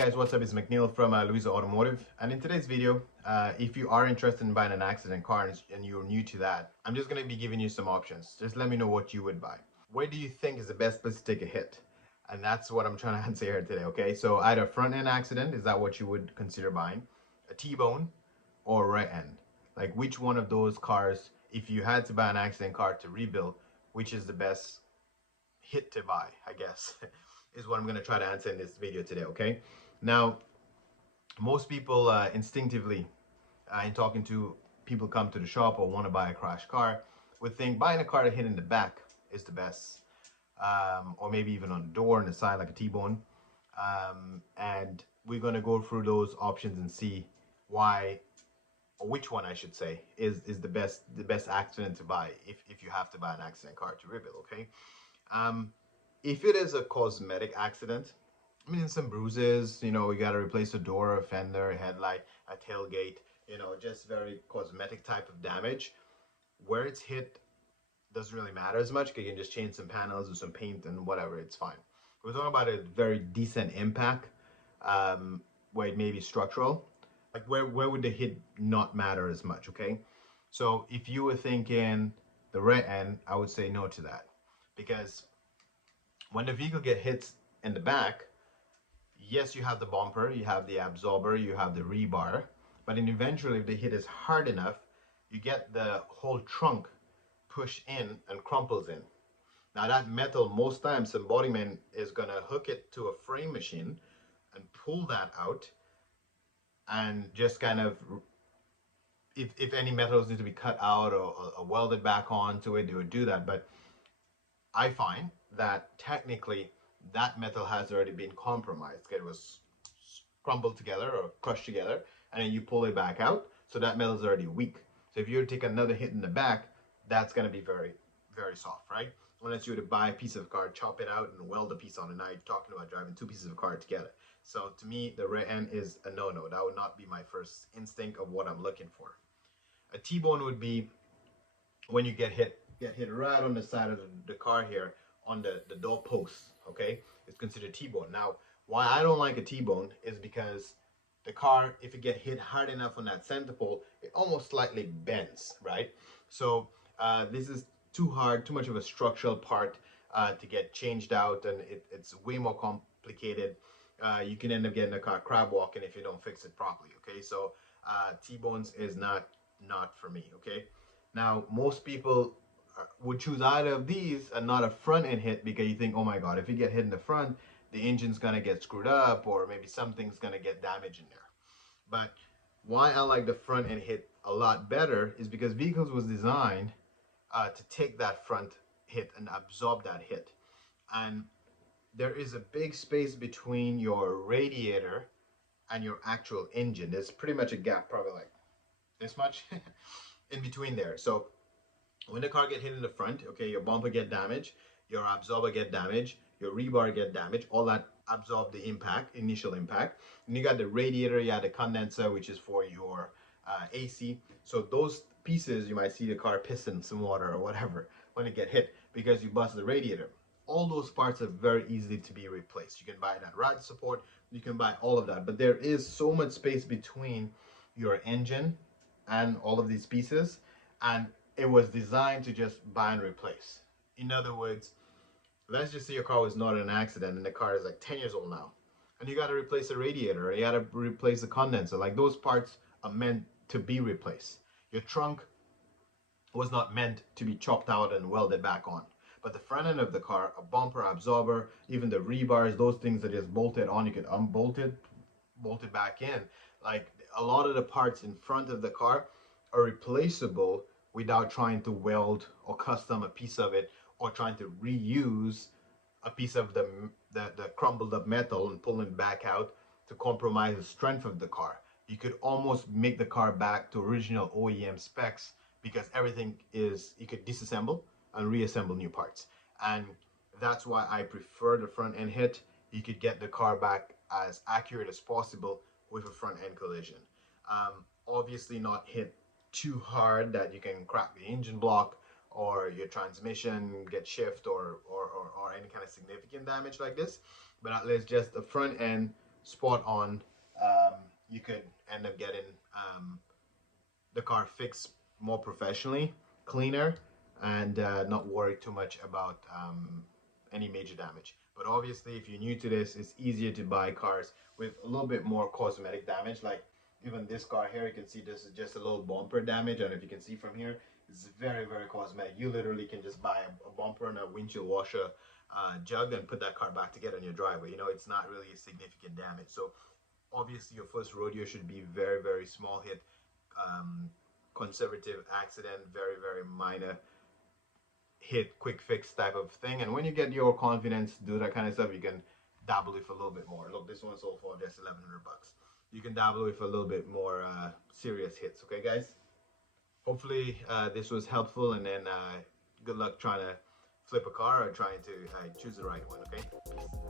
guys, what's up? It's McNeil from Louisa Automotive, and in today's video, if you are interested in buying an accident car and you're new to that, I'm just going to be giving you some options. Just let me know what you would buy. Where do you think is the best place to take a hit? And that's what I'm trying to answer here today, okay? So either front end accident, is that what you would consider buying? A T-bone or right end? Like which one of those cars, if you had to buy an accident car to rebuild, which is the best hit to buy, I guess, is what I'm going to try to answer in this video today, okay? Now, most people instinctively, in talking to people come to the shop or want to buy a crash car, would think buying a car to hit in the back is the best, or maybe even on the door and the side like a T-bone. And we're going to go through those options and see why, or which one I should say, is the best accident to buy if you have to buy an accident car to rebuild, okay? Um, if it is a cosmetic accident, I mean, some bruises, you got to replace a door, a fender, a headlight, a tailgate, just very cosmetic type of damage. Where it's hit doesn't really matter as much because you can just change some panels or some paint and whatever, it's fine. We're talking about a very decent impact, where it may be structural. Like, where would the hit not matter as much, okay? So if you were thinking the rear end, I would say no to that. Because when the vehicle get hits in the back, yes, you have the bumper, you have the absorber, you have the rebar, but then eventually if the hit is hard enough, you get the whole trunk pushed in and crumples in. Now that metal, most times embodiment is gonna hook it to a frame machine and pull that out and just kind of, if any metals need to be cut out or welded back onto it, they would do that. But I find that technically that metal has already been compromised. It was crumbled together or crushed together, and then you pull it back out. So that metal is already weak. So if you were to take another hit in the back, that's going to be very, very soft, right? Unless you were to buy a piece of car, chop it out, and weld a piece on it. Now you're talking about driving two pieces of car together. So to me, the rear end is a no-no. That would not be my first instinct of what I'm looking for. A T-bone would be when you get hit right on the side of the car here on the door post, okay? It's considered T-bone. Now, why I don't like a T-bone is because the car, if it get hit hard enough on that center pole, it almost slightly bends, right? So this is too hard, too much of a structural part to get changed out, and it's way more complicated. You can end up getting a car crab walking if you don't fix it properly, okay? So T-bones is not for me, okay? Now, most people would choose either of these and not a front end hit because you think, oh my God, if you get hit in the front, the engine's gonna get screwed up or maybe something's gonna get damaged in there. But why I like the front end hit a lot better is because vehicles was designed to take that front hit and absorb that hit. And there is a big space between your radiator and your actual engine. There's pretty much a gap, probably like this much in between there. So when the car get hit in the front, okay, your bumper get damaged, your absorber get damaged, your rebar get damaged, all that absorb the impact, initial impact. And you got the radiator, you got the condenser, which is for your AC. So those pieces, you might see the car pissing some water or whatever when it get hit because you bust the radiator. All those parts are very easily to be replaced. You can buy that ride support, you can buy all of that, but there is so much space between your engine and all of these pieces, and it was designed to just buy and replace. In other words, let's just say your car was not in an accident and the car is like 10 years old now, and you got to replace the radiator, or you got to replace the condenser. Like, those parts are meant to be replaced. Your trunk was not meant to be chopped out and welded back on. But the front end of the car, a bumper, absorber, even the rebars, those things that is bolted on, you can unbolt it, bolt it back in. Like, a lot of the parts in front of the car are replaceable without trying to weld or custom a piece of it or trying to reuse a piece of the crumbled up metal and pulling it back out to compromise the strength of the car. You could almost make the car back to original OEM specs because everything is, you could disassemble and reassemble new parts. And that's why I prefer the front end hit. You could get the car back as accurate as possible with a front end collision. Obviously not hit too hard that you can crack the engine block or your transmission get shift or any kind of significant damage like this, but at least just the front end spot on, you could end up getting the car fixed more professionally, cleaner, and not worry too much about any major damage. But obviously, if you're new to this, it's easier to buy cars with a little bit more cosmetic damage. Like even this car here, you can see this is just a little bumper damage. And if you can see from here, it's very, very cosmetic. You literally can just buy a bumper and a windshield washer jug and put that car back together in your driveway. You know, it's not really a significant damage. So obviously, your first rodeo should be very, very small hit, conservative accident, very, very minor hit, quick fix type of thing. And when you get your confidence, do that kind of stuff, you can dabble with a little bit more. Look, this one sold for just 1,100 bucks. You can dabble with a little bit more serious hits. Okay, guys. Hopefully this was helpful, and then good luck trying to flip a car or trying to choose the right one. Okay. Peace.